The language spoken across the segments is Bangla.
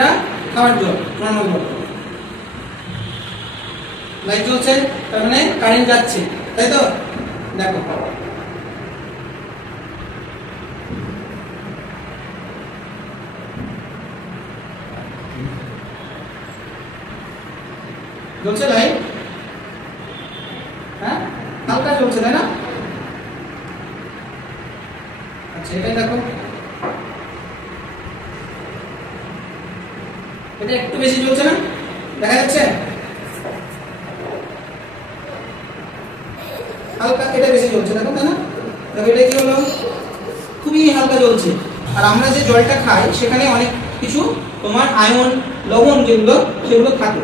এটা খাবার জল নরমাল ওয়াটার। লাইট জ্বলছে তার মানে কারেন্ট যাচ্ছে, তাই তো? দেখো জ্বলছে লাইট, হ্যাঁ হালকা জ্বলছে তাই না? আচ্ছা এটা দেখো, এটা একটু বেশি জ্বলছে না, দেখা যাচ্ছে? হালকা এটা বেশি জ্বলছে দেখো, তাই না? দেখো এটা কি হলো, খুবই হালকা জ্বলছে। আর আমরা যে জলটা খাই সেখানে অনেক কিছু তোমার আয়ন লবণ যেগুলো সেগুলো থাকে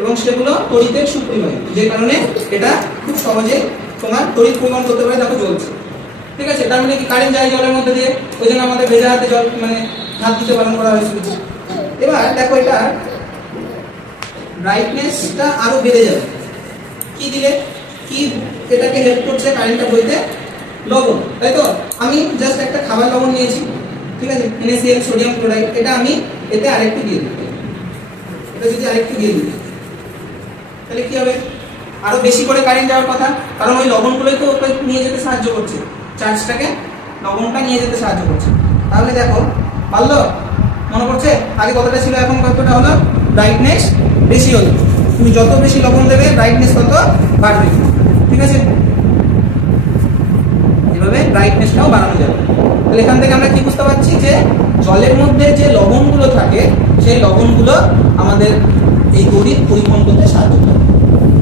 এবং সেগুলো তড়িতের সুপরিবাহী, যে কারণে এটা খুব সহজে তোমার তড়িৎ পরিবহন করতে পারে। দেখো জ্বলছে, ঠিক আছে? তার মানে কি কারেন্ট যায় জলের মধ্যে দিয়ে, ওই জন্য আমাদের ভেজা হাতে জল মানে হাত দিতে পালন করা হয়েছিল। এবার দেখো এটা ব্রাইটনেসটা আরো বেড়ে যাবে কি দিলে, কি এটাকে হেল্প করছে কারেন্টটা বইতে? লবণ, তাই তো? আমি জাস্ট একটা খাবার লবণ নিয়েছি, ঠিক আছে, NaCl সোডিয়াম ক্লোরাইড, এটা আমি এতে আরেকটু দিয়ে দিই, এটা যদি আরেকটু দিয়ে দিই তাহলে কি হবে? আরো বেশি করে কারেন্ট যাওয়ার কথা, কারণ ওই লবণগুলোই তো ওকে নিয়ে যেতে সাহায্য করছে, চার্জটাকে লবণটা নিয়ে যেতে সাহায্য করছে। তাহলে দেখো পারলো? মনে পড়ছে আগে কতটা ছিল এখন কতটা হলো? ব্রাইটনেস বেশি হলো। তুমি যত বেশি লবণ দেবে ব্রাইটনেস তত বাড়বে, ঠিক আছে? এভাবে ব্রাইটনেসটাও বাড়ানো যাবে। তাহলে এখান থেকে আমরা কি বুঝতে পারছি যে জলের মধ্যে যে লবণগুলো থাকে সেই লবণগুলো আমাদের এই তড়িৎ পরিবহন করতে সাহায্য করে,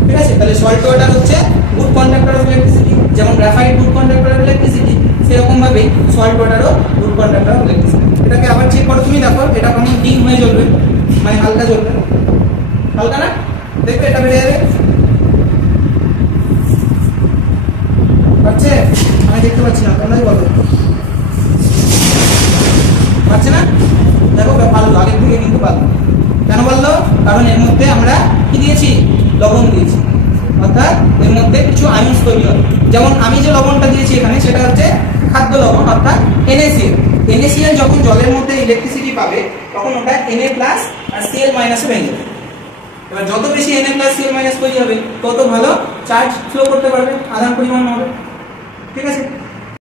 ঠিক আছে? তাহলে সল্ট ওয়াটার হচ্ছে গুড কন্ডাক্টর অফ ইলেকট্রিসিটি, যেমন graphite good conductor of electricity, সেরকম ভাবে সল্ট ওয়াটারও গুড কন্ডাক্টর অফ ইলেকট্রিসিটি। এটাকে আবার চেক করো তুমি, দেখো এটা কেমন ডিম হয়ে জ্বলবে, মানে হালকা জ্বলবে, হালকা না? দেখবে এটা বেড়ে যাবে, পাচ্ছে? আমি দেখতে পাচ্ছি না, তোমরাই বলো, পাচ্ছে না? দেখো ভালো, আগের থেকে কিন্তু ভালো। কেন বললো? কারণ এর মধ্যে আমরা কি দিয়েছি? লবণ দিয়েছি, অর্থাৎ এর মধ্যে কিছু আয়নস তৈরি হয়। যেমন আমি যে লবণটা দিয়েছি এখানে সেটা হচ্ছে খাদ্য লবণ, অর্থাৎ NaCl। NaCl যখন জলের মধ্যে ইলেকট্রিসিটি পাবে তখন ওটা Na+ আর Cl- এ ভেঙে যাবে। এবার যত বেশি Na+ Cl- তৈরি হবে তত ভালো চার্জ ফ্লো করতে পারবে, আদান পরিবহন হবে, ঠিক আছে?